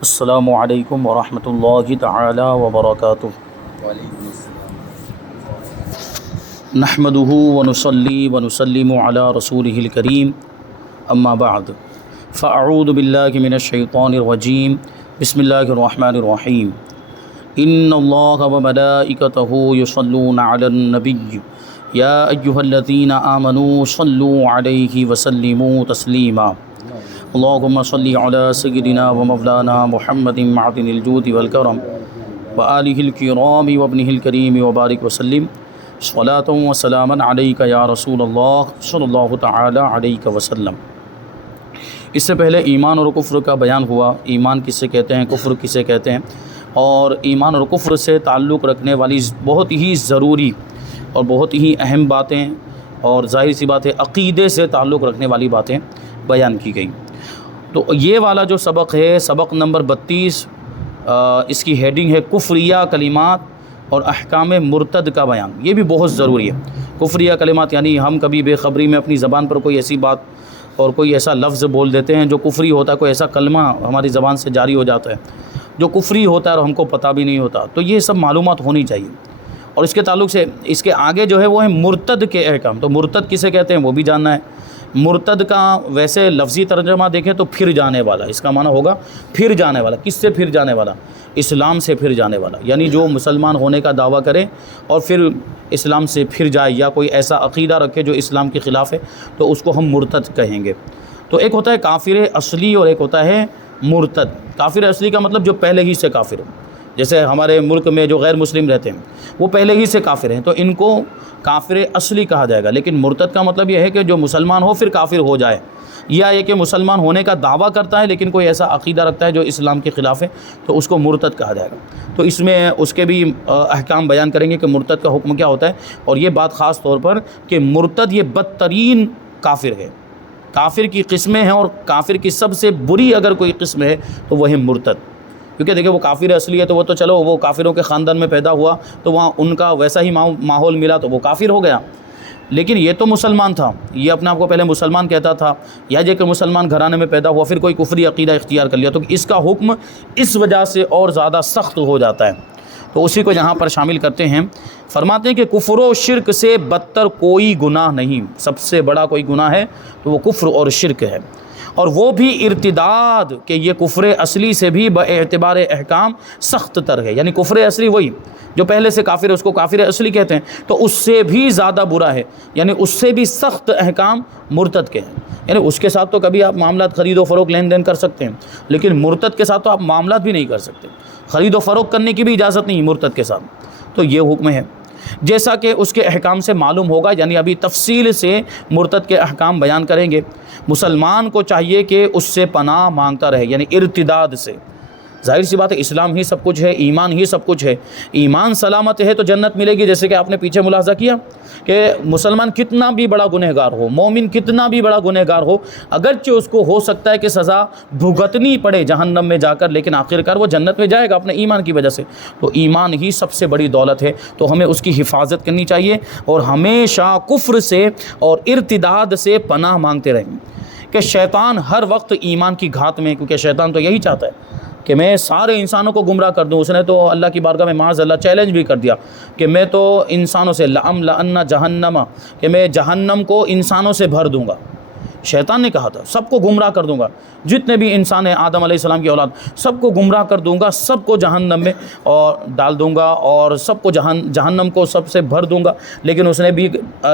السلام علیکم ورحمۃ اللہ تعالی وبرکاتہ۔ وعلیکم السلام۔ نحمده ونصلی ونسلم علی رسولہ الکریم، اما بعد فاعوذ باللہ من الشیطان الرجیم، بسم اللہ الرحمن الرحیم۔ ان اللہ وملائکتہ یصلون علی النبی یا ایہا الذین آمنوا صلوا علیہ وسلموا تسلیما۔ اللہم صلی علی سیدنا و مولانا محمد معدن الجود والکرم وآلہ الکرام وابنہ الکریم وبارک وسلم صلاۃ و سلاما علیک یا رسول اللہ صلی اللہ تعالی علیہ وسلم۔ اس سے پہلے ایمان اور کفر کا بیان ہوا، ایمان کسے کہتے ہیں، کفر کسے کہتے ہیں، اور ایمان اور کفر سے تعلق رکھنے والی بہت ہی ضروری اور بہت ہی اہم باتیں اور ظاہر سی بات ہے عقیدے سے تعلق رکھنے والی باتیں بیان کی گئیں۔ تو یہ والا جو سبق ہے، سبق نمبر 32، اس کی ہیڈنگ ہے کفریہ کلمات اور احکام مرتد کا بیان۔ یہ بھی بہت ضروری ہے۔ کفریہ کلمات یعنی ہم کبھی بے خبری میں اپنی زبان پر کوئی ایسی بات اور کوئی ایسا لفظ بول دیتے ہیں جو کفری ہوتا ہے، کوئی ایسا کلمہ ہماری زبان سے جاری ہو جاتا ہے جو کفری ہوتا ہے اور ہم کو پتہ بھی نہیں ہوتا۔ تو یہ سب معلومات ہونی چاہیے۔ اور اس کے تعلق سے اس کے آگے جو ہے وہ ہے مرتد کے احکام۔ تو مرتد کسے کہتے ہیں وہ بھی جاننا ہے۔ مرتد کا ویسے لفظی ترجمہ دیکھیں تو پھر جانے والا، اس کا معنی ہوگا پھر جانے والا۔ کس سے پھر جانے والا؟ اسلام سے پھر جانے والا، یعنی جو مسلمان ہونے کا دعویٰ کرے اور پھر اسلام سے پھر جائے یا کوئی ایسا عقیدہ رکھے جو اسلام کے خلاف ہے، تو اس کو ہم مرتد کہیں گے۔ تو ایک ہوتا ہے کافر اصلی اور ایک ہوتا ہے مرتد۔ کافر اصلی کا مطلب جو پہلے ہی سے کافر ہو، جیسے ہمارے ملک میں جو غیر مسلم رہتے ہیں وہ پہلے ہی سے کافر ہیں، تو ان کو کافر اصلی کہا جائے گا۔ لیکن مرتد کا مطلب یہ ہے کہ جو مسلمان ہو پھر کافر ہو جائے، یا یہ کہ مسلمان ہونے کا دعویٰ کرتا ہے لیکن کوئی ایسا عقیدہ رکھتا ہے جو اسلام کے خلاف ہے، تو اس کو مرتد کہا جائے گا۔ تو اس میں اس کے بھی احکام بیان کریں گے کہ مرتد کا حکم کیا ہوتا ہے، اور یہ بات خاص طور پر کہ مرتد یہ بدترین کافر ہے۔ کافر کی قسمیں ہیں اور کافر کی سب سے بری اگر کوئی قسم ہے تو وہ ہے مرتد۔ کیونکہ دیکھیں وہ کافر اصلی ہے تو وہ تو چلو وہ کافروں کے خاندان میں پیدا ہوا تو وہاں ان کا ویسا ہی ماحول ملا تو وہ کافر ہو گیا، لیکن یہ تو مسلمان تھا، یہ اپنے آپ کو پہلے مسلمان کہتا تھا، یا یہ کہ مسلمان گھرانے میں پیدا ہوا پھر کوئی کفری عقیدہ اختیار کر لیا، تو اس کا حکم اس وجہ سے اور زیادہ سخت ہو جاتا ہے۔ تو اسی کو یہاں پر شامل کرتے ہیں۔ فرماتے ہیں کہ کفر و شرک سے بدتر کوئی گناہ نہیں، سب سے بڑا کوئی گناہ ہے تو وہ کفر اور شرک ہے، اور وہ بھی ارتداد، کہ یہ کفر اصلی سے بھی باعتبار احکام سخت تر ہے۔ یعنی کفر اصلی وہی جو پہلے سے کافر ہے اس کو کافر اصلی کہتے ہیں، تو اس سے بھی زیادہ برا ہے، یعنی اس سے بھی سخت احکام مرتد کے ہیں۔ یعنی اس کے ساتھ تو کبھی آپ معاملات خرید و فروخت لین دین کر سکتے ہیں، لیکن مرتد کے ساتھ تو آپ معاملات بھی نہیں کر سکتے، خرید و فروخت کرنے کی بھی اجازت نہیں مرتد کے ساتھ۔ تو یہ حکم ہے جیسا کہ اس کے احکام سے معلوم ہوگا، یعنی ابھی تفصیل سے مرتد کے احکام بیان کریں گے۔ مسلمان کو چاہیے کہ اس سے پناہ مانگتا رہے، یعنی ارتداد سے۔ ظاہر سی بات ہے اسلام ہی سب کچھ ہے، ایمان ہی سب کچھ ہے۔ ایمان سلامت ہے تو جنت ملے گی، جیسے کہ آپ نے پیچھے ملاحظہ کیا کہ مسلمان کتنا بھی بڑا گنہگار ہو، مومن کتنا بھی بڑا گنہگار ہو، اگرچہ اس کو ہو سکتا ہے کہ سزا بھگتنی پڑے جہنم میں جا کر، لیکن آخرکار وہ جنت میں جائے گا اپنے ایمان کی وجہ سے۔ تو ایمان ہی سب سے بڑی دولت ہے، تو ہمیں اس کی حفاظت کرنی چاہیے اور ہمیشہ کفر سے اور ارتداد سے پناہ مانگتے رہیں کہ شیطان ہر وقت ایمان کی گھات میں، کیونکہ شیطان تو یہی چاہتا ہے کہ میں سارے انسانوں کو گمراہ کر دوں۔ اس نے تو اللہ کی بارگاہ میں معاذ اللہ چیلنج بھی کر دیا کہ میں تو انسانوں سے لَأَمْلَأَنَّ جَهَنَّمَ، کہ میں جہنم کو انسانوں سے بھر دوں گا۔ شیطان نے کہا تھا سب کو گمراہ کر دوں گا، جتنے بھی انسان ہیں آدم علیہ السلام کی اولاد سب کو گمراہ کر دوں گا، سب کو جہنم میں اور ڈال دوں گا، اور سب کو جہنم کو سب سے بھر دوں گا۔ لیکن اس نے بھی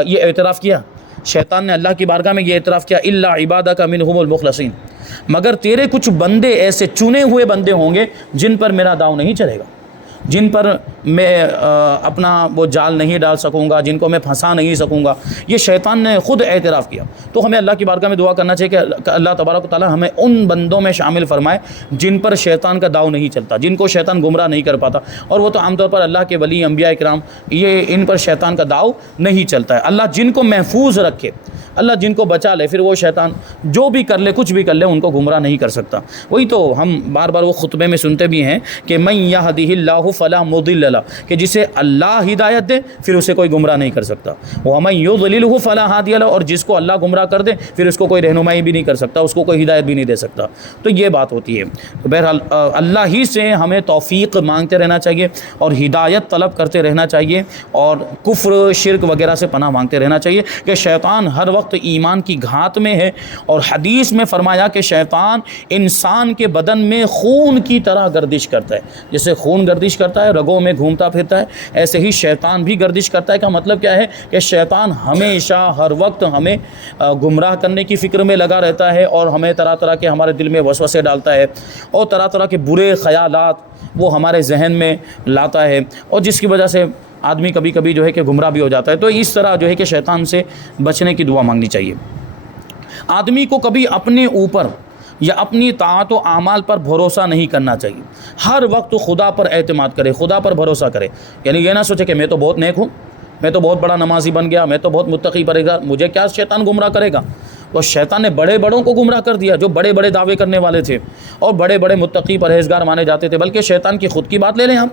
یہ اعتراف کیا، شیطان نے اللہ کی بارگاہ میں یہ اعتراف کیا، اِلَّا عِبَادَكَ مِنْهُمُ الْمُخْلَصِينَ، مگر تیرے کچھ بندے ایسے چنے ہوئے بندے ہوں گے جن پر میرا داؤ نہیں چلے گا، جن پر میں اپنا وہ جال نہیں ڈال سکوں گا، جن کو میں پھنسا نہیں سکوں گا۔ یہ شیطان نے خود اعتراف کیا۔ تو ہمیں اللہ کی بارگاہ میں دعا کرنا چاہیے کہ اللہ تبارک و تعالی ہمیں ان بندوں میں شامل فرمائے جن پر شیطان کا داؤ نہیں چلتا، جن کو شیطان گمراہ نہیں کر پاتا۔ اور وہ تو عام طور پر اللہ کے ولی، انبیاء کرام، یہ ان پر شیطان کا داؤ نہیں چلتا ہے۔ اللہ جن کو محفوظ رکھے، اللہ جن کو بچا لے، پھر وہ شیطان جو بھی کر لے، کچھ بھی کر لے، ان کو گمراہ نہیں کر سکتا۔ وہی تو ہم بار بار وہ خطبے میں سنتے بھی ہیں کہ من یہدہ اللہ فلا مضل لہ، کہ جسے اللہ ہدایت دے پھر اسے کوئی گمراہ نہیں کر سکتا، ومن یضللہ فلا ہادی لہ، اور جس کو اللہ گمراہ کر دے پھر اس کو کوئی رہنمائی بھی نہیں کر سکتا، اس کو کوئی ہدایت بھی نہیں دے سکتا۔ تو یہ بات ہوتی ہے۔ تو بہرحال اللہ ہی سے ہمیں توفیق مانگتے رہنا چاہیے اور ہدایت طلب کرتے رہنا چاہیے، اور کفر شرک وغیرہ سے پناہ مانگتے رہنا چاہیے کہ شیطان ہر وقت ایمان کی گھات میں ہے، اور حدیث میں فرمایا کہ شیطان انسان کے بدن میں خون کی طرح گردش کرتا ہے، جیسے خون گردش کرتا ہے رگوں میں گھومتا پھرتا ہے، ایسے ہی شیطان بھی گردش کرتا ہے۔ کا مطلب کیا ہے کہ شیطان ہمیشہ ہر وقت ہمیں گمراہ کرنے کی فکر میں لگا رہتا ہے، اور ہمیں طرح طرح کے ہمارے دل میں وسوسے ڈالتا ہے، اور طرح طرح کے برے خیالات وہ ہمارے ذہن میں لاتا ہے، اور جس کی وجہ سے آدمی کبھی کبھی جو ہے کہ گمراہ بھی ہو جاتا ہے۔ تو اس طرح جو ہے کہ شیطان سے بچنے کی دعا مانگنی چاہیے۔ آدمی کو کبھی اپنے اوپر یا اپنی طاعت و اعمال پر بھروسہ نہیں کرنا چاہیے، ہر وقت خدا پر اعتماد کرے، خدا پر بھروسہ کرے، یعنی یہ نہ سوچے کہ میں تو بہت نیک ہوں، میں تو بہت بڑا نمازی بن گیا، میں تو بہت متقی پرہیزگار، مجھے کیا شیطان گمراہ کرے گا۔ تو شیطان نے بڑے بڑوں کو گمراہ کر دیا جو بڑے بڑے دعوے کرنے والے تھے اور بڑے بڑے متقی پرہیزگار مانے جاتے تھے۔ بلکہ شیطان کی خود کی بات لے لیں ہم،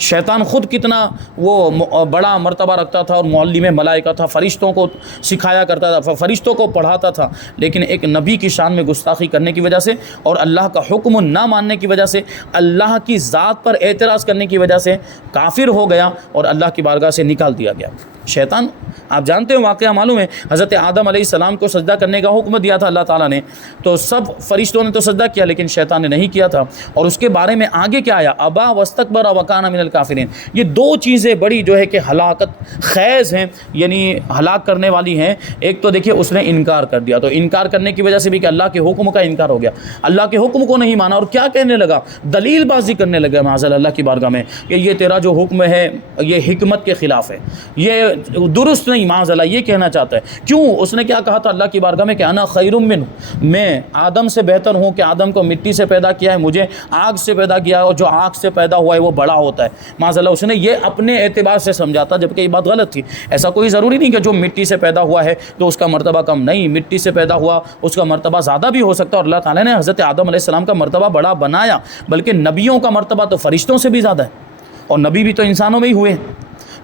شیطان خود کتنا وہ بڑا مرتبہ رکھتا تھا، اور معلم ملائکہ تھا، فرشتوں کو سکھایا کرتا تھا، فرشتوں کو پڑھاتا تھا، لیکن ایک نبی کی شان میں گستاخی کرنے کی وجہ سے اور اللہ کا حکم نہ ماننے کی وجہ سے، اللہ کی ذات پر اعتراض کرنے کی وجہ سے کافر ہو گیا اور اللہ کی بارگاہ سے نکال دیا گیا۔ شیطان آپ جانتے ہو، واقعہ معلوم ہے، حضرت آدم علیہ السلام کو سجدہ کرنے کا حکم دیا تھا اللہ تعالیٰ نے، تو سب فرشتوں نے تو سجدہ کیا لیکن شیطان نے نہیں کیا تھا، اور اس کے بارے میں آگے کیا آیا، ابا واستکبر وکان من الکافرین۔ یہ دو چیزیں بڑی جو ہے کہ ہلاکت خیز ہیں، یعنی ہلاک کرنے والی ہیں۔ ایک تو دیکھیے اس نے انکار کر دیا، تو انکار کرنے کی وجہ سے بھی کہ اللہ کے حکم کا انکار ہو گیا، اللہ کے حکم کو نہیں مانا، اور کیا کہنے لگا، دلیل بازی کرنے لگا معاذ اللہ کی بارگاہ میں کہ یہ تیرا جو حکم ہے یہ حکمت کے خلاف ہے، یہ درست نہیں، معاذ اللہ یہ کہنا چاہتا ہے۔ کیوں؟ اس نے کیا کہا تھا اللہ کی بارگاہ میں کہ انا خیر منہ، میں آدم سے بہتر ہوں، کہ آدم کو مٹی سے پیدا کیا ہے، مجھے آگ سے پیدا کیا ہے، اور جو آگ سے پیدا ہوا ہے وہ بڑا ہوتا ہے۔ معاذ اللہ اس نے یہ اپنے اعتبار سے سمجھا تھا، جبکہ یہ بات غلط تھی۔ ایسا کوئی ضروری نہیں کہ جو مٹی سے پیدا ہوا ہے تو اس کا مرتبہ کم، نہیں، مٹی سے پیدا ہوا اس کا مرتبہ زیادہ بھی ہو سکتا ہے، اور اللہ تعالیٰ نے حضرت آدم علیہ السلام کا مرتبہ بڑا بنایا، بلکہ نبیوں کا مرتبہ تو فرشتوں سے بھی زیادہ ہے، اور نبی بھی تو انسانوں میں ہی ہوئے۔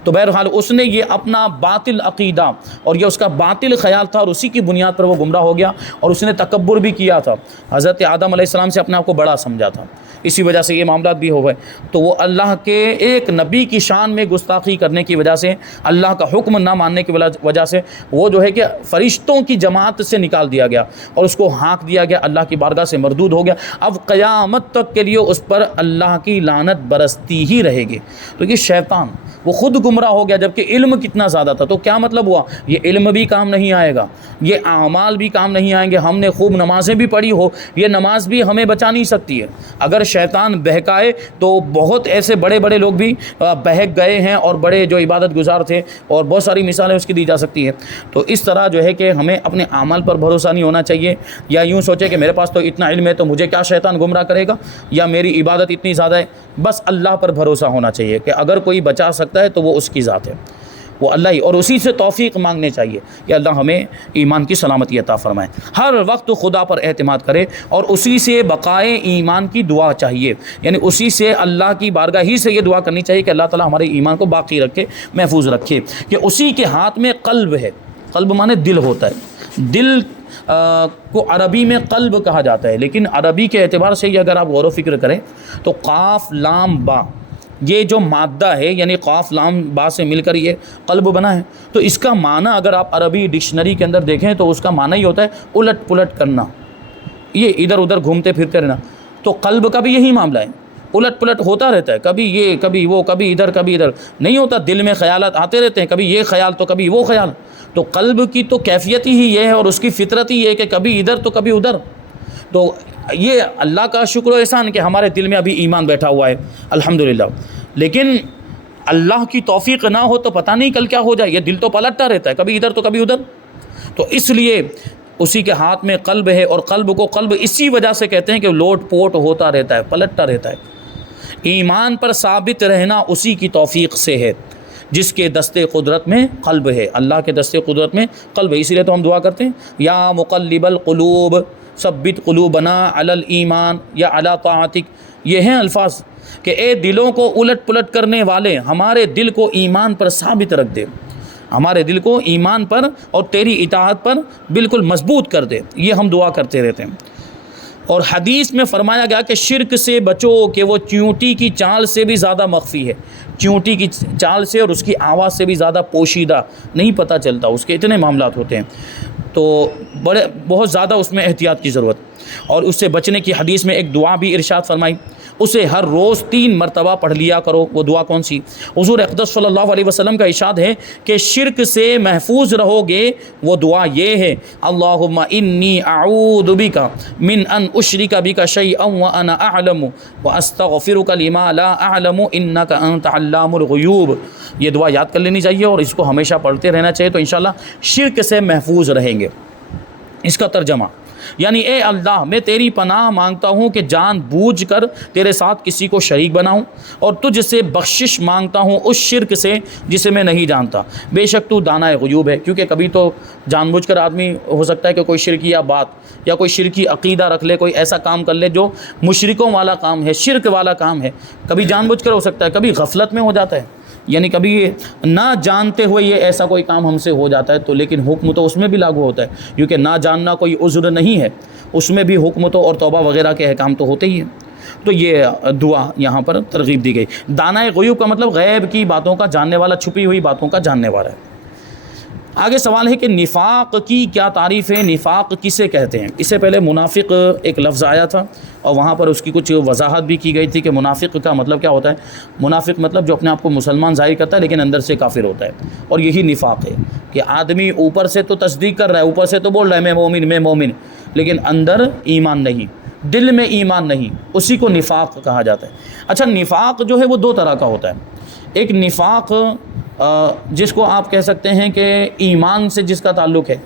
تو بہرحال اس نے یہ اپنا باطل عقیدہ اور یہ اس کا باطل خیال تھا، اور اسی کی بنیاد پر وہ گمراہ ہو گیا، اور اس نے تکبر بھی کیا تھا، حضرت آدم علیہ السلام سے اپنے آپ کو بڑا سمجھا تھا، اسی وجہ سے یہ معاملات بھی ہو گئے۔ تو وہ اللہ کے ایک نبی کی شان میں گستاخی کرنے کی وجہ سے، اللہ کا حکم نہ ماننے کی وجہ سے وہ جو ہے کہ فرشتوں کی جماعت سے نکال دیا گیا اور اس کو ہانک دیا گیا، اللہ کی بارگاہ سے مردود ہو گیا۔ اب قیامت تک کے لیے اس پر اللہ کی لعنت برستی ہی رہے گی۔ تو یہ شیطان وہ خود گمراہ ہو گیا، جبکہ علم کتنا زیادہ تھا۔ تو کیا مطلب ہوا، یہ علم بھی کام نہیں آئے گا، یہ اعمال بھی کام نہیں آئیں گے، ہم نے خوب نمازیں بھی پڑھی ہو، یہ نماز بھی ہمیں بچا نہیں سکتی ہے۔ اگر شیطان بہکائے تو بہت ایسے بڑے بڑے لوگ بھی بہک گئے ہیں، اور بڑے جو عبادت گزار تھے، اور بہت ساری مثالیں اس کی دی جا سکتی ہیں۔ تو اس طرح جو ہے کہ ہمیں اپنے اعمال پر بھروسہ نہیں ہونا چاہیے، یا یوں سوچے کہ میرے پاس تو اتنا علم ہے تو مجھے کیا شیطان گمراہ کرے گا، یا میری عبادت اتنی زیادہ ہے۔ بس اللہ پر بھروسہ ہونا چاہیے کہ اگر کوئی بچا سکتا ہے تو وہ اس کی ذات ہے، وہ اللہ ہی، اور اسی سے توفیق مانگنے چاہیے کہ اللہ ہمیں ایمان کی سلامتی عطا فرمائے۔ ہر وقت خدا پر اعتماد کرے اور اسی سے بقائے ایمان کی دعا چاہیے، یعنی اسی سے اللہ کی بارگاہ ہی سے یہ دعا کرنی چاہیے کہ اللہ تعالیٰ ہمارے ایمان کو باقی رکھے، محفوظ رکھے، کہ اسی کے ہاتھ میں قلب ہے۔ قلب مانے دل ہوتا ہے، دل کو عربی میں قلب کہا جاتا ہے، لیکن عربی کے اعتبار سے یہ اگر آپ غور و فکر کریں تو قاف لام با، یہ جو مادہ ہے، یعنی قاف لام با سے مل کر یہ قلب بنا ہے، تو اس کا معنی اگر آپ عربی ڈکشنری کے اندر دیکھیں تو اس کا معنی ہی ہوتا ہے الٹ پلٹ کرنا، یہ ادھر ادھر گھومتے پھرتے رہنا۔ تو قلب کا بھی یہی معاملہ ہے، الٹ پلٹ ہوتا رہتا ہے، کبھی یہ کبھی وہ، کبھی ادھر نہیں ہوتا، دل میں خیالات آتے رہتے ہیں، کبھی یہ خیال تو کبھی وہ خیال۔ تو قلب کی تو کیفیت ہی یہ ہے، اور اس کی فطرت ہی یہ ہے کہ کبھی ادھر تو کبھی ادھر۔ تو یہ اللہ کا شکر و احسان کہ ہمارے دل میں ابھی ایمان بیٹھا ہوا ہے الحمدللہ، لیکن اللہ کی توفیق نہ ہو تو پتہ نہیں کل کیا ہو جائے، یہ دل تو پلٹتا رہتا ہے، کبھی ادھر تو کبھی ادھر۔ تو اس لیے اسی کے ہاتھ میں قلب ہے، اور قلب کو قلب اسی وجہ سے کہتے ہیں کہ لوٹ پوٹ ہوتا رہتا ہے، پلٹتا رہتا ہے۔ ایمان پر ثابت رہنا اسی کی توفیق سے ہے جس کے دستے قدرت میں قلب ہے، اللہ کے دستے قدرت میں قلب ہے۔ اسی لیے تو ہم دعا کرتے ہیں یا مقلب القلوب ثبت قلوبنا علی الایمان یا علی طاعتک، یہ ہیں الفاظ کہ اے دلوں کو الٹ پلٹ کرنے والے، ہمارے دل کو ایمان پر ثابت رکھ دے، ہمارے دل کو ایمان پر اور تیری اطاعت پر بالکل مضبوط کر دے. یہ ہم دعا کرتے رہتے ہیں. اور حدیث میں فرمایا گیا کہ شرک سے بچو کہ وہ چیونٹی کی چال سے بھی زیادہ مخفی ہے، چیونٹی کی چال سے اور اس کی آواز سے بھی زیادہ پوشیدہ، نہیں پتہ چلتا، اس کے اتنے معاملات ہوتے ہیں. تو بہت زیادہ اس میں احتیاط کی ضرورت. اور اس سے بچنے کی حدیث میں ایک دعا بھی ارشاد فرمائی، اسے ہر روز 3 مرتبہ پڑھ لیا کرو. وہ دعا کون سی؟ حضور اقدس صلی اللہ علیہ وسلم کا ارشاد ہے کہ شرک سے محفوظ رہو گے، وہ دعا یہ ہے، اللہم انی اعوذ بک من ان اشرک بک شیئا وانا اعلم واستغفرک لما لا اعلم انک انت علام الغیوب. یہ دعا یاد کر لینی چاہیے اور اس کو ہمیشہ پڑھتے رہنا چاہیے، تو انشاءاللہ شرک سے محفوظ رہیں گے. اس کا ترجمہ یعنی اے اللہ، میں تیری پناہ مانگتا ہوں کہ جان بوجھ کر تیرے ساتھ کسی کو شریک بناؤں، اور تجھ سے بخشش مانگتا ہوں اس شرک سے جسے میں نہیں جانتا. بے شک تو دانائے غیوب ہے. کیونکہ کبھی تو جان بوجھ کر آدمی ہو سکتا ہے کہ کوئی شرکیہ بات یا کوئی شرکی عقیدہ رکھ لے، کوئی ایسا کام کر لے جو مشرکوں والا کام ہے، شرک والا کام ہے. کبھی جان بوجھ کر ہو سکتا ہے، کبھی غفلت میں ہو جاتا ہے، یعنی کبھی نہ جانتے ہوئے یہ ایسا کوئی کام ہم سے ہو جاتا ہے، تو لیکن حکم تو اس میں بھی لاگو ہوتا ہے، کیونکہ نہ جاننا کوئی عذر نہیں ہے، اس میں بھی حکم تو اور توبہ وغیرہ کے احکام تو ہوتے ہی ہیں. تو یہ دعا یہاں پر ترغیب دی گئی. دانائے غیوب کا مطلب غیب کی باتوں کا جاننے والا، چھپی ہوئی باتوں کا جاننے والا ہے. آگے سوال ہے کہ نفاق کی کیا تعریف ہے، نفاق کسے کہتے ہیں؟ اس سے پہلے منافق ایک لفظ آیا تھا اور وہاں پر اس کی کچھ وضاحت بھی کی گئی تھی کہ منافق کا مطلب کیا ہوتا ہے. منافق مطلب جو اپنے آپ کو مسلمان ظاہر کرتا ہے لیکن اندر سے کافر ہوتا ہے. اور یہی نفاق ہے کہ آدمی اوپر سے تو تصدیق کر رہا ہے، اوپر سے تو بول رہا ہے میں مومن، لیکن اندر ایمان نہیں، دل میں ایمان نہیں، اسی کو نفاق کہا جاتا ہے. اچھا، نفاق جو ہے وہ 2 طرح کا ہوتا ہے. ایک نفاق جس کو آپ کہہ سکتے ہیں کہ ایمان سے جس کا تعلق ہے،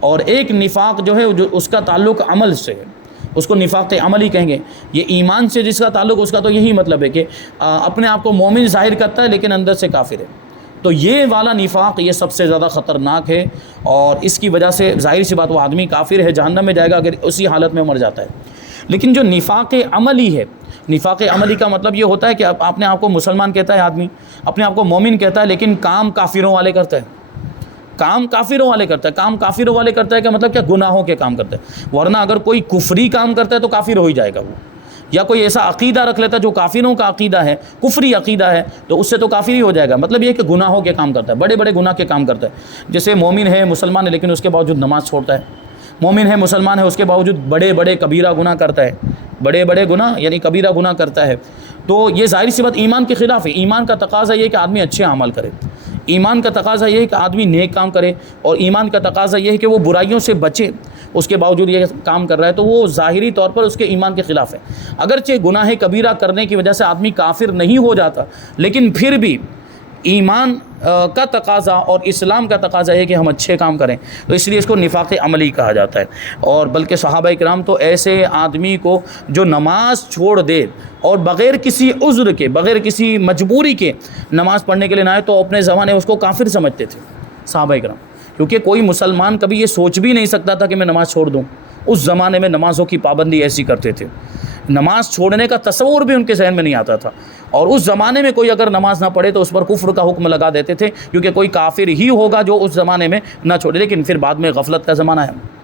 اور ایک نفاق جو ہے جو اس کا تعلق عمل سے ہے، اس کو نفاق عملی کہیں گے. یہ ایمان سے جس کا تعلق، اس کا تو یہی مطلب ہے کہ اپنے آپ کو مومن ظاہر کرتا ہے لیکن اندر سے کافر ہے. تو یہ والا نفاق یہ سب سے زیادہ خطرناک ہے، اور اس کی وجہ سے ظاہر سی بات وہ آدمی کافر ہے، جہنم میں جائے گا اگر اسی حالت میں مر جاتا ہے. لیکن جو نفاق عملی ہے، نفاق عملی کا مطلب یہ ہوتا ہے کہ اپنے آپ کو مسلمان کہتا ہے آدمی، اپنے آپ کو مومن کہتا ہے، لیکن کام کافروں والے کرتا ہے. کام کافروں والے کرتا ہے. کام کافروں والے کرتا ہے کہ مطلب کیا؟ گناہوں کے کام کرتا ہے. ورنہ اگر کوئی کفری کام کرتا ہے تو کافر ہو ہی جائے گا وہ. یا کوئی ایسا عقیدہ رکھ لیتا ہے جو کافروں کا عقیدہ ہے، کفری عقیدہ ہے، تو اس سے تو کافر ہی ہو جائے گا. مطلب یہ کہ گناہوں کے کام کرتا ہے، بڑے بڑے گناہ کے کام کرتا ہے. جیسے مومن ہے، مسلمان ہے، لیکن اس کے باوجود نماز چھوڑتا ہے. مومن ہے، مسلمان ہے، اس کے باوجود بڑے بڑے کبیرہ گناہ کرتا ہے، بڑے بڑے گناہ یعنی کبیرہ گناہ کرتا ہے. تو یہ ظاہر سی بات ایمان کے خلاف ہے. ایمان کا تقاضا یہ ہے کہ آدمی اچھے اعمال کرے، ایمان کا تقاضا یہ ہے کہ آدمی نیک کام کرے، اور ایمان کا تقاضا یہ ہے کہ وہ برائیوں سے بچے. اس کے باوجود یہ کام کر رہا ہے تو وہ ظاہری طور پر اس کے ایمان کے خلاف ہے. اگرچہ گناہ کبیرہ کرنے کی وجہ سے آدمی کافر نہیں ہو جاتا، لیکن پھر بھی ایمان کا تقاضا اور اسلام کا تقاضا ہے کہ ہم اچھے کام کریں، تو اس لیے اس کو نفاق عملی کہا جاتا ہے. اور بلکہ صحابہ کرام تو ایسے آدمی کو جو نماز چھوڑ دے اور بغیر کسی عذر کے، بغیر کسی مجبوری کے نماز پڑھنے کے لیے نہ آئے، تو اپنے زمانے میں اس کو کافر سمجھتے تھے صحابہ کرام. کیونکہ کوئی مسلمان کبھی یہ سوچ بھی نہیں سکتا تھا کہ میں نماز چھوڑ دوں. اس زمانے میں نمازوں کی پابندی ایسی کرتے تھے، نماز چھوڑنے کا تصور بھی ان کے ذہن میں نہیں آتا تھا. اور اس زمانے میں کوئی اگر نماز نہ پڑھے تو اس پر کفر کا حکم لگا دیتے تھے، کیونکہ کوئی کافر ہی ہوگا جو اس زمانے میں نہ چھوڑے. لیکن پھر بعد میں غفلت کا زمانہ ہے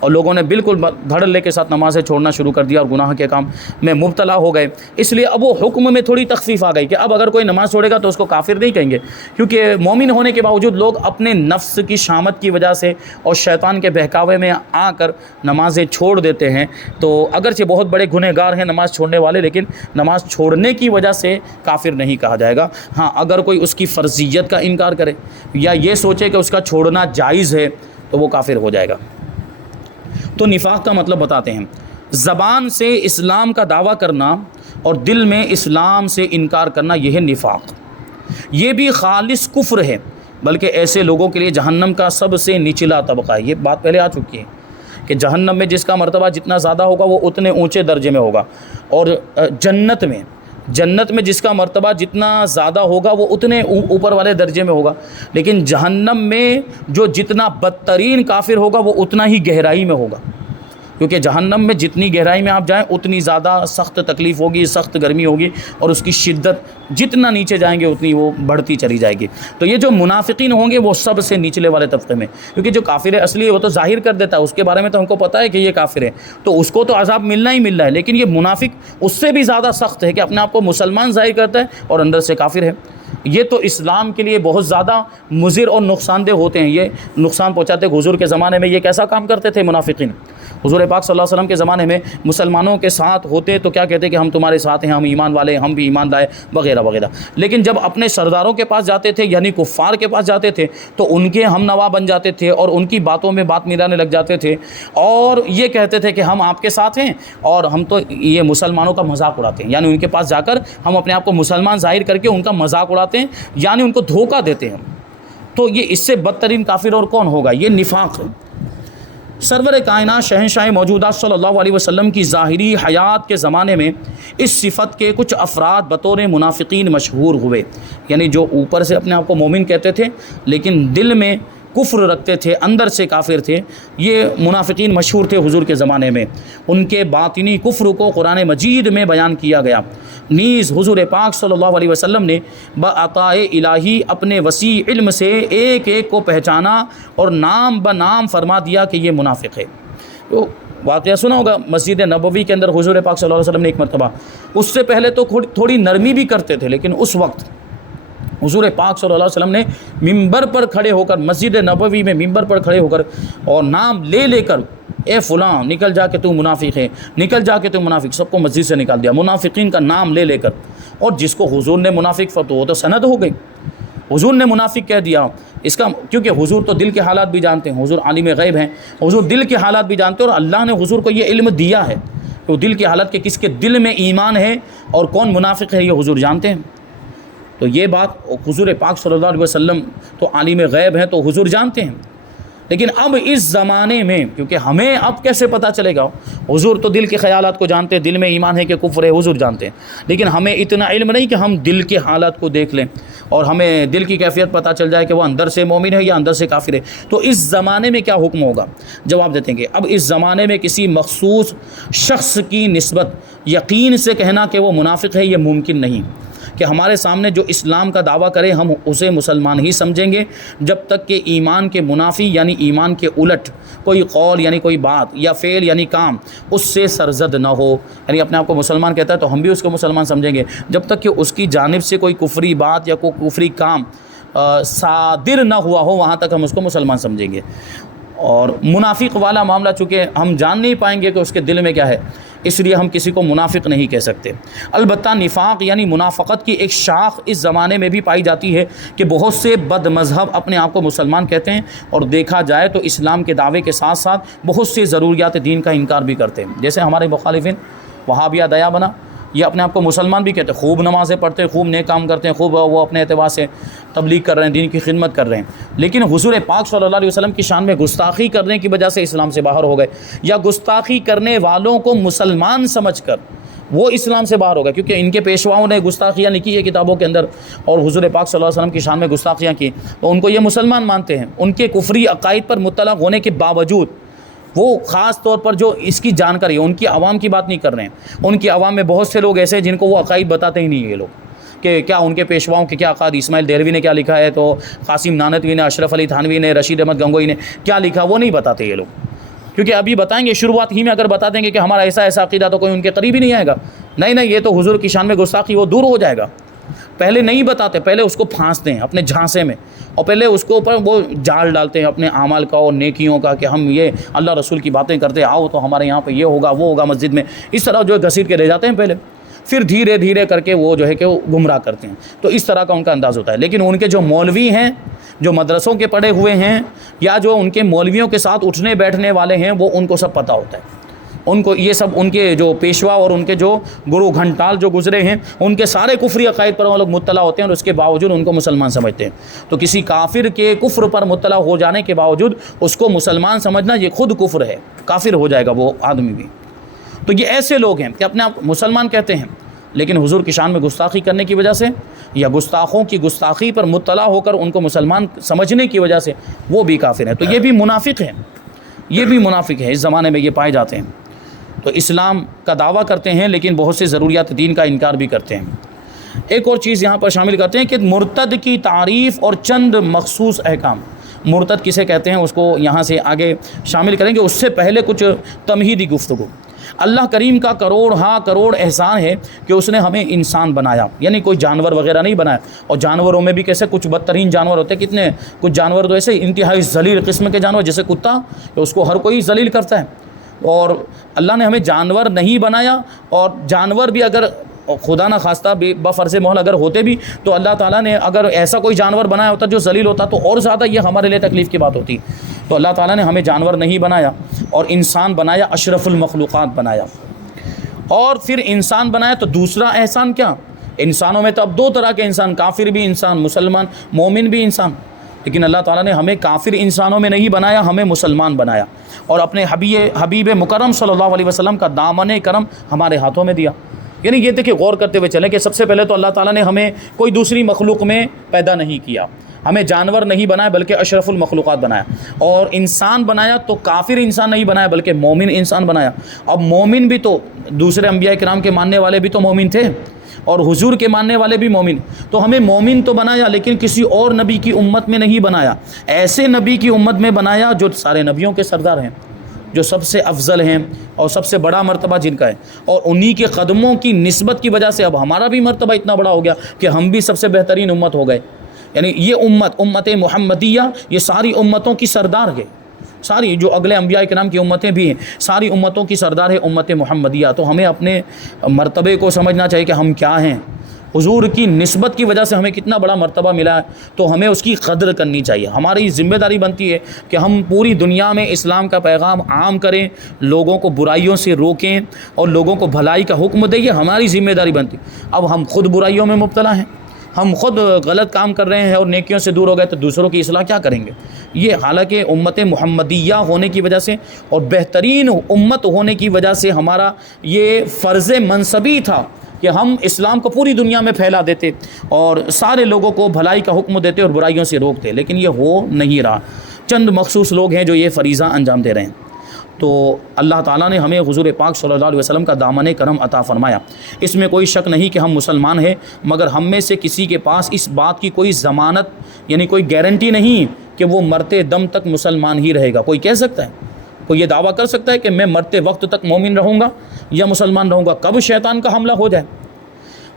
اور لوگوں نے بالکل دھڑلے کے ساتھ نمازیں چھوڑنا شروع کر دیا اور گناہ کے کام میں مبتلا ہو گئے. اس لیے اب وہ حکم میں تھوڑی تخفیف آ گئی کہ اب اگر کوئی نماز چھوڑے گا تو اس کو کافر نہیں کہیں گے، کیونکہ مومن ہونے کے باوجود لوگ اپنے نفس کی شامت کی وجہ سے اور شیطان کے بہکاوے میں آ کر نمازیں چھوڑ دیتے ہیں. تو اگرچہ بہت بڑے گنہگار ہیں نماز چھوڑنے والے، لیکن نماز چھوڑنے کی وجہ سے کافر نہیں کہا جائے گا. ہاں، اگر کوئی اس کی فرضیت کا انکار کرے یا یہ سوچے کہ اس کا چھوڑنا جائز ہے تو وہ کافر ہو جائے گا. تو نفاق کا مطلب بتاتے ہیں، زبان سے اسلام کا دعویٰ کرنا اور دل میں اسلام سے انکار کرنا، یہ ہے نفاق. یہ بھی خالص کفر ہے، بلکہ ایسے لوگوں کے لیے جہنم کا سب سے نچلا طبقہ ہے. یہ بات پہلے آ چکی ہے کہ جہنم میں جس کا مرتبہ جتنا زیادہ ہوگا وہ اتنے اونچے درجے میں ہوگا، اور جنت میں جس کا مرتبہ جتنا زیادہ ہوگا وہ اتنے اوپر والے درجے میں ہوگا. لیکن جہنم میں جو جتنا بدترین کافر ہوگا وہ اتنا ہی گہرائی میں ہوگا. کیونکہ جہنم میں جتنی گہرائی میں آپ جائیں اتنی زیادہ سخت تکلیف ہوگی، سخت گرمی ہوگی، اور اس کی شدت جتنا نیچے جائیں گے اتنی وہ بڑھتی چلی جائے گی۔ تو یہ جو منافقین ہوں گے وہ سب سے نچلے والے طبقے میں، کیونکہ جو کافر اصلی ہے وہ تو ظاہر کر دیتا ہے، اس کے بارے میں تو ہم کو پتہ ہے کہ یہ کافر ہے، تو اس کو تو عذاب ملنا ہی ملنا ہے، لیکن یہ منافق اس سے بھی زیادہ سخت ہے کہ اپنے آپ کو مسلمان ظاہر کرتا ہے اور اندر سے کافر ہے۔ یہ تو اسلام کے لیے بہت زیادہ مضر اور نقصان دہ ہوتے ہیں، یہ نقصان پہنچاتے۔ حضور کے زمانے میں یہ کیسا کام کرتے تھے منافقین؟ حضور پاک صلی اللہ علیہ وسلم کے زمانے میں مسلمانوں کے ساتھ ہوتے تو کیا کہتے کہ ہم تمہارے ساتھ ہیں، ہم ایمان والے ہیں، ہم بھی ایمان لائے وغیرہ وغیرہ، لیکن جب اپنے سرداروں کے پاس جاتے تھے یعنی کفار کے پاس جاتے تھے تو ان کے ہم نوا بن جاتے تھے اور ان کی باتوں میں بات ملانے لگ جاتے تھے، اور یہ کہتے تھے کہ ہم آپ کے ساتھ ہیں اور ہم تو یہ مسلمانوں کا مذاق اڑاتے ہیں، یعنی ان کے پاس جا کر ہم اپنے آپ کو مسلمان ظاہر کر کے ان کا مذاق اڑاتے ہیں، یعنی ان کو دھوکہ دیتے ہیں۔ تو یہ اس سے بدترین کافر اور کون ہوگا؟ یہ نفاق ہے۔ سرور کائنات شہنشاہ موجودات صلی اللہ علیہ وسلم کی ظاہری حیات کے زمانے میں اس صفت کے کچھ افراد بطور منافقین مشہور ہوئے، یعنی جو اوپر سے اپنے آپ کو مومن کہتے تھے لیکن دل میں کفر رکھتے تھے، اندر سے کافر تھے، یہ منافقین مشہور تھے حضور کے زمانے میں۔ ان کے باطنی کفر کو قرآن مجید میں بیان کیا گیا۔ نیز حضور پاک صلی اللہ علیہ وسلم نے بعطاء الہی اپنے وسیع علم سے ایک ایک کو پہچانا اور نام بنام فرما دیا کہ یہ منافق ہے۔ تو واقعہ سنا ہوگا مسجد نبوی کے اندر حضور پاک صلی اللہ علیہ وسلم نے ایک مرتبہ، اس سے پہلے تو تھوڑی نرمی بھی کرتے تھے، لیکن اس وقت حضور پاک صلی اللہ علیہ وسلم نے ممبر پر کھڑے ہو کر، مسجد نبوی میں ممبر پر کھڑے ہو کر اور نام لے لے کر، اے فلاں نکل جا کے تو منافق ہے، نکل جا کے تو منافق، سب کو مسجد سے نکال دیا منافقین کا نام لے لے کر۔ اور جس کو حضور نے منافق فتو وہ تو سند ہو گئی، حضور نے منافق کہہ دیا اس کا، کیونکہ حضور تو دل کے حالات بھی جانتے ہیں، حضور عالم غیب ہیں، حضور دل کے حالات بھی جانتے ہیں، اور اللہ نے حضور کو یہ علم دیا ہے کہ وہ دل کے حالات کے کس کے دل میں ایمان ہے اور کون منافق ہے یہ حضور جانتے ہیں۔ تو یہ بات حضور پاک صلی اللہ علیہ وسلم تو عالم غیب ہیں تو حضور جانتے ہیں، لیکن اب اس زمانے میں کیونکہ ہمیں اب کیسے پتہ چلے گا؟ حضور تو دل کے خیالات کو جانتے ہیں، دل میں ایمان ہے کہ کفر ہے حضور جانتے ہیں، لیکن ہمیں اتنا علم نہیں کہ ہم دل کے حالات کو دیکھ لیں اور ہمیں دل کی کیفیت پتہ چل جائے کہ وہ اندر سے مومن ہے یا اندر سے کافر ہے۔ تو اس زمانے میں کیا حکم ہوگا؟ جواب دیتے ہیں کہ اب اس زمانے میں کسی مخصوص شخص کی نسبت یقین سے کہنا کہ وہ منافق ہے یہ ممکن نہیں، کہ ہمارے سامنے جو اسلام کا دعویٰ کرے ہم اسے مسلمان ہی سمجھیں گے جب تک کہ ایمان کے منافی یعنی ایمان کے الٹ کوئی قول یعنی کوئی بات یا فعل یعنی کام اس سے سرزد نہ ہو، یعنی اپنے آپ کو مسلمان کہتا ہے تو ہم بھی اس کو مسلمان سمجھیں گے جب تک کہ اس کی جانب سے کوئی کفری بات یا کوئی کفری کام صادر نہ ہوا ہو، وہاں تک ہم اس کو مسلمان سمجھیں گے۔ اور منافق والا معاملہ چونکہ ہم جان نہیں پائیں گے کہ اس کے دل میں کیا ہے، اس لیے ہم کسی کو منافق نہیں کہہ سکتے۔ البتہ نفاق یعنی منافقت کی ایک شاخ اس زمانے میں بھی پائی جاتی ہے کہ بہت سے بد مذہب اپنے آپ کو مسلمان کہتے ہیں اور دیکھا جائے تو اسلام کے دعوے کے ساتھ ساتھ بہت سے ضروریات دین کا انکار بھی کرتے ہیں، جیسے ہمارے مخالفین وہابیہ دیا بنا، یہ اپنے آپ کو مسلمان بھی کہتے ہیں، خوب نمازیں پڑھتے ہیں، خوب نیک کام کرتے ہیں، خوب وہ اپنے اعتبار سے تبلیغ کر رہے ہیں، دین کی خدمت کر رہے ہیں، لیکن حضور پاک صلی اللہ علیہ وسلم کی شان میں گستاخی کرنے کی وجہ سے اسلام سے باہر ہو گئے، یا گستاخی کرنے والوں کو مسلمان سمجھ کر وہ اسلام سے باہر ہو گئے، کیونکہ ان کے پیشواؤں نے گستاخیاں لکھی ہے کتابوں کے اندر اور حضور پاک صلی اللہ علیہ وسلم کی شان میں گستاخیاں کی، تو ان کو یہ مسلمان مانتے ہیں۔ ان کے کفری عقائد پر مطلع ہونے کے باوجود وہ خاص طور پر جو اس کی جانکاری ہے، ان کی عوام کی بات نہیں کر رہے ہیں، ان کی عوام میں بہت سے لوگ ایسے ہیں جن کو وہ عقائد بتاتے ہی نہیں ہیں یہ لوگ، کہ کیا ان کے پیشواؤں کے کیا عقائد، اسماعیل دہلوی نے کیا لکھا ہے، تو قاسم نانوتوی نے، اشرف علی تھانوی نے، رشید احمد گنگوئی نے کیا لکھا، وہ نہیں بتاتے یہ لوگ، کیونکہ ابھی بتائیں گے شروعات ہی میں اگر بتا دیں گے کہ ہمارا ایسا عقیدہ، تو کوئی ان کے قریب ہی نہیں آئے گا، نہیں یہ تو حضور کی شان میں گستاخی، وہ دور ہو جائے گا۔ پہلے نہیں بتاتے، پہلے اس کو پھانستے ہیں اپنے جھانسے میں، اور پہلے اس کو اوپر وہ جال ڈالتے ہیں اپنے اعمال کا اور نیکیوں کا کہ ہم یہ اللہ رسول کی باتیں کرتے، آؤ تو ہمارے یہاں پہ یہ ہوگا وہ ہوگا مسجد میں، اس طرح جو ہے گھسیٹ کے رہ جاتے ہیں پہلے، پھر دھیرے دھیرے کر کے وہ جو ہے کہ وہ گمراہ کرتے ہیں، تو اس طرح کا ان کا انداز ہوتا ہے۔ لیکن ان کے جو مولوی ہیں، جو مدرسوں کے پڑھے ہوئے ہیں، یا جو ان کے مولویوں کے ساتھ اٹھنے بیٹھنے والے ہیں، وہ ان کو سب پتہ ہوتا ہے، ان کو یہ سب، ان کے جو پیشوا اور ان کے جو گرو گھنٹال جو گزرے ہیں، ان کے سارے کفری عقائد پر وہ لوگ مطلع ہوتے ہیں اور اس کے باوجود ان کو مسلمان سمجھتے ہیں۔ تو کسی کافر کے کفر پر مطلع ہو جانے کے باوجود اس کو مسلمان سمجھنا یہ خود کفر ہے، کافر ہو جائے گا وہ آدمی بھی۔ تو یہ ایسے لوگ ہیں کہ اپنے آپ مسلمان کہتے ہیں، لیکن حضور کی شان میں گستاخی کرنے کی وجہ سے یا گستاخوں کی گستاخی پر مطلع ہو کر ان کو مسلمان سمجھنے کی وجہ سے وہ بھی کافر ہیں، تو یہ بھی منافق ہیں۔ یہ بھی منافق ہے، اس زمانے میں یہ پائے جاتے ہیں۔ تو اسلام کا دعویٰ کرتے ہیں لیکن بہت سے ضروریات دین کا انکار بھی کرتے ہیں۔ ایک اور چیز یہاں پر شامل کرتے ہیں کہ مرتد کی تعریف اور چند مخصوص احکام۔ مرتد کسے کہتے ہیں اس کو یہاں سے آگے شامل کریں گے، اس سے پہلے کچھ تمہیدی گفتگو۔ اللہ کریم کا کروڑ احسان ہے کہ اس نے ہمیں انسان بنایا، یعنی کوئی جانور وغیرہ نہیں بنایا۔ اور جانوروں میں بھی کیسے کچھ بدترین جانور ہوتے ہیں، کتنے کچھ جانور تو ایسے انتہائی ذلیل قسم کے جانور، جیسے کتا، اس کو ہر کوئی ذلیل کرتا ہے۔ اور اللہ نے ہمیں جانور نہیں بنایا، اور جانور بھی اگر خدا نہ خواستہ بفرض محال اگر ہوتے بھی تو اللہ تعالیٰ نے اگر ایسا کوئی جانور بنایا ہوتا جو ذلیل ہوتا تو اور زیادہ یہ ہمارے لیے تکلیف کی بات ہوتی۔ تو اللہ تعالیٰ نے ہمیں جانور نہیں بنایا اور انسان بنایا، اشرف المخلوقات بنایا۔ اور پھر انسان بنایا تو دوسرا احسان کیا؟ انسانوں میں تو اب دو طرح کے انسان، کافر بھی انسان، مسلمان مومن بھی انسان۔ لیکن اللہ تعالیٰ نے ہمیں کافر انسانوں میں نہیں بنایا، ہمیں مسلمان بنایا، اور اپنے حبیب مکرم صلی اللہ علیہ وسلم کا دامن کرم ہمارے ہاتھوں میں دیا۔ یعنی یہ دیکھیں، غور کرتے ہوئے چلیں کہ سب سے پہلے تو اللہ تعالیٰ نے ہمیں کوئی دوسری مخلوق میں پیدا نہیں کیا، ہمیں جانور نہیں بنایا بلکہ اشرف المخلوقات بنایا، اور انسان بنایا تو کافر انسان نہیں بنایا بلکہ مومن انسان بنایا۔ اب مومن بھی تو دوسرے انبیاء کرام کے ماننے والے بھی تو مومن تھے، اور حضور کے ماننے والے بھی مومن، تو ہمیں مومن تو بنایا لیکن کسی اور نبی کی امت میں نہیں بنایا، ایسے نبی کی امت میں بنایا جو سارے نبیوں کے سردار ہیں، جو سب سے افضل ہیں اور سب سے بڑا مرتبہ جن کا ہے، اور انہی کے قدموں کی نسبت کی وجہ سے اب ہمارا بھی مرتبہ اتنا بڑا ہو گیا کہ ہم بھی سب سے بہترین امت ہو گئے۔ یعنی یہ امت محمدیہ یہ ساری امتوں کی سردار ہے، ساری جو اگلے انبیاء کرام کی امتیں بھی ہیں ساری امتوں کی سردار ہے امت محمدیہ۔ تو ہمیں اپنے مرتبے کو سمجھنا چاہیے کہ ہم کیا ہیں، حضور کی نسبت کی وجہ سے ہمیں کتنا بڑا مرتبہ ملا ہے، تو ہمیں اس کی قدر کرنی چاہیے۔ ہماری ذمہ داری بنتی ہے کہ ہم پوری دنیا میں اسلام کا پیغام عام کریں، لوگوں کو برائیوں سے روکیں اور لوگوں کو بھلائی کا حکم دیں، یہ ہماری ذمہ داری بنتی ہے۔ اب ہم خود برائیوں میں مبتلا ہیں، ہم خود غلط کام کر رہے ہیں اور نیکیوں سے دور ہو گئے، تو دوسروں کی اصلاح کیا کریں گے؟ یہ حالانکہ امت محمدیہ ہونے کی وجہ سے اور بہترین امت ہونے کی وجہ سے ہمارا یہ فرض منصبی تھا کہ ہم اسلام کو پوری دنیا میں پھیلا دیتے اور سارے لوگوں کو بھلائی کا حکم دیتے اور برائیوں سے روکتے، لیکن یہ ہو نہیں رہا۔ چند مخصوص لوگ ہیں جو یہ فریضہ انجام دے رہے ہیں۔ تو اللہ تعالیٰ نے ہمیں حضور پاک صلی اللہ علیہ وسلم کا دامن کرم عطا فرمایا۔ اس میں کوئی شک نہیں کہ ہم مسلمان ہیں، مگر ہم میں سے کسی کے پاس اس بات کی کوئی ضمانت یعنی کوئی گارنٹی نہیں کہ وہ مرتے دم تک مسلمان ہی رہے گا۔ کوئی کہہ سکتا ہے، کوئی یہ دعویٰ کر سکتا ہے کہ میں مرتے وقت تک مومن رہوں گا یا مسلمان رہوں گا؟ کب شیطان کا حملہ ہو جائے۔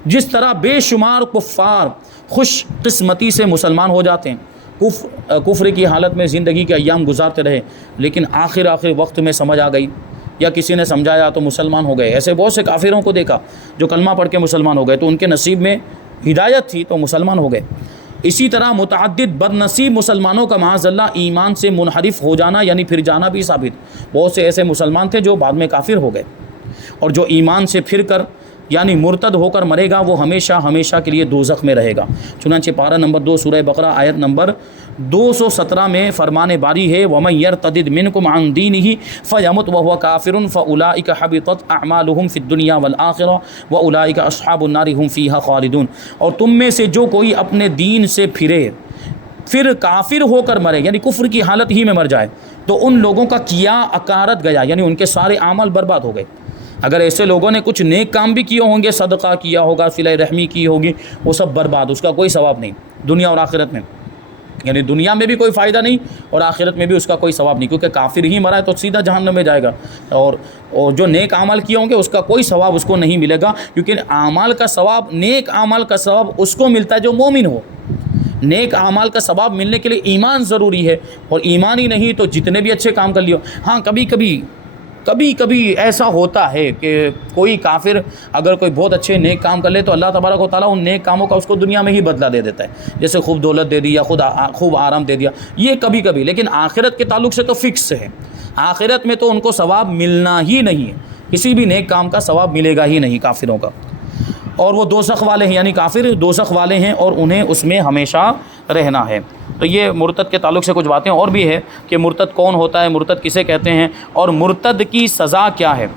جس طرح بے شمار کفار خوش قسمتی سے مسلمان ہو جاتے ہیں، کفر کی حالت میں زندگی کے ایام گزارتے رہے، لیکن آخر وقت میں سمجھ آ گئی یا کسی نے سمجھایا تو مسلمان ہو گئے۔ ایسے بہت سے کافروں کو دیکھا جو کلمہ پڑھ کے مسلمان ہو گئے، تو ان کے نصیب میں ہدایت تھی تو مسلمان ہو گئے۔ اسی طرح متعدد بد نصیب مسلمانوں کا معاذ اللہ ایمان سے منحرف ہو جانا یعنی پھر جانا بھی ثابت۔ بہت سے ایسے مسلمان تھے جو بعد میں کافر ہو گئے، اور جو ایمان سے پھر کر یعنی مرتد ہو کر مرے گا وہ ہمیشہ کے لیے دوزخ میں رہے گا۔ چنانچہ پارہ نمبر 2 سورہ بقرہ آیت نمبر 217 میں فرمان باری ہے، وَمَن يَرْتَدِدْ مِنْكُمْ عَنْ دِينِهِ فَيَمُتْ وَهُوَ كَافِرٌ فَأُولَٰئِكَ حَبِطَتْ أَعْمَالُهُمْ فِي الدُّنْيَا وَالْآخِرَةِ وَأُولَٰئِكَ أَصْحَابُ النَّارِ هُمْ فِيهَا خَالِدُونَ۔ اور تم میں سے جو کوئی اپنے دین سے پھرے پھر کافر ہو کر مرے یعنی کفر کی حالت ہی میں مر جائے تو ان لوگوں کا کیا اکارت گیا، یعنی ان کے سارے اعمال برباد ہو گئے۔ اگر ایسے لوگوں نے کچھ نیک کام بھی کیے ہوں گے، صدقہ کیا ہوگا، صلہ رحمی کی ہوگی، وہ سب برباد، اس کا کوئی ثواب نہیں دنیا اور آخرت میں، یعنی دنیا میں بھی کوئی فائدہ نہیں اور آخرت میں بھی اس کا کوئی ثواب نہیں، کیونکہ کافر ہی مرا ہے تو سیدھا جہنم میں جائے گا، اور جو نیک اعمال کیے ہوں گے اس کا کوئی ثواب اس کو نہیں ملے گا، کیونکہ اعمال کا ثواب، نیک اعمال کا ثواب اس کو ملتا ہے جو مومن ہو۔ نیک اعمال کا ثواب ملنے کے لیے ایمان ضروری ہے، اور ایمان ہی نہیں تو جتنے بھی اچھے کام کر لیو۔ ہاں کبھی کبھی ایسا ہوتا ہے کہ کوئی کافر اگر کوئی بہت اچھے نیک کام کر لے تو اللہ تبارک و تعالیٰ ان نیک کاموں کا اس کو دنیا میں ہی بدلہ دے دیتا ہے، جیسے خوب دولت دے دی یا خوب آرام دے دیا، یہ کبھی لیکن آخرت کے تعلق سے تو فکس ہے، آخرت میں تو ان کو ثواب ملنا ہی نہیں ہے، کسی بھی نیک کام کا ثواب ملے گا ہی نہیں کافروں کا، اور وہ دوزخ والے ہیں، یعنی کافر دوزخ والے ہیں اور انہیں اس میں ہمیشہ رہنا ہے۔ تو یہ مرتد کے تعلق سے کچھ باتیں اور بھی ہے کہ مرتد کون ہوتا ہے، مرتد کسے کہتے ہیں، اور مرتد کی سزا کیا ہے۔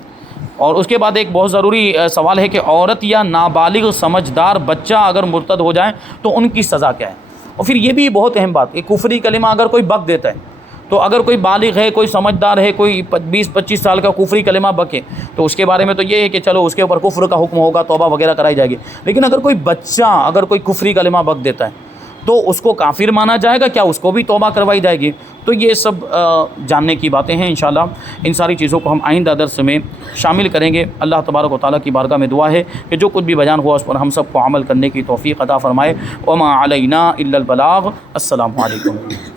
اور اس کے بعد ایک بہت ضروری سوال ہے کہ عورت یا نابالغ سمجھدار بچہ اگر مرتد ہو جائیں تو ان کی سزا کیا ہے۔ اور پھر یہ بھی بہت اہم بات کہ کفری کلمہ اگر کوئی بک دیتا ہے تو اگر کوئی بالغ ہے، کوئی سمجھدار ہے، کوئی 20-25 سال کا کفری کلمہ بکے تو اس کے بارے میں تو یہ ہے کہ چلو اس کے اوپر کفر کا حکم ہوگا، توبہ وغیرہ کرائی جائے گی. لیکن اگر کوئی بچہ اگر کوئی کفری کلمہ بک دیتا ہے تو اس کو کافر مانا جائے گا کیا؟ اس کو بھی توبہ کروائی جائے گی؟ تو یہ سب جاننے کی باتیں ہیں. انشاءاللہ ان ساری چیزوں کو ہم آئندہ درس میں شامل کریں گے. اللہ تبارک و تعالیٰ کی بارگاہ میں دعا ہے کہ جو کچھ بھی بیان ہوا اس پر ہم سب کو عمل کرنے کی توفیق عطا فرمائے. وما علینا الا البلاغ. السلام علیکم.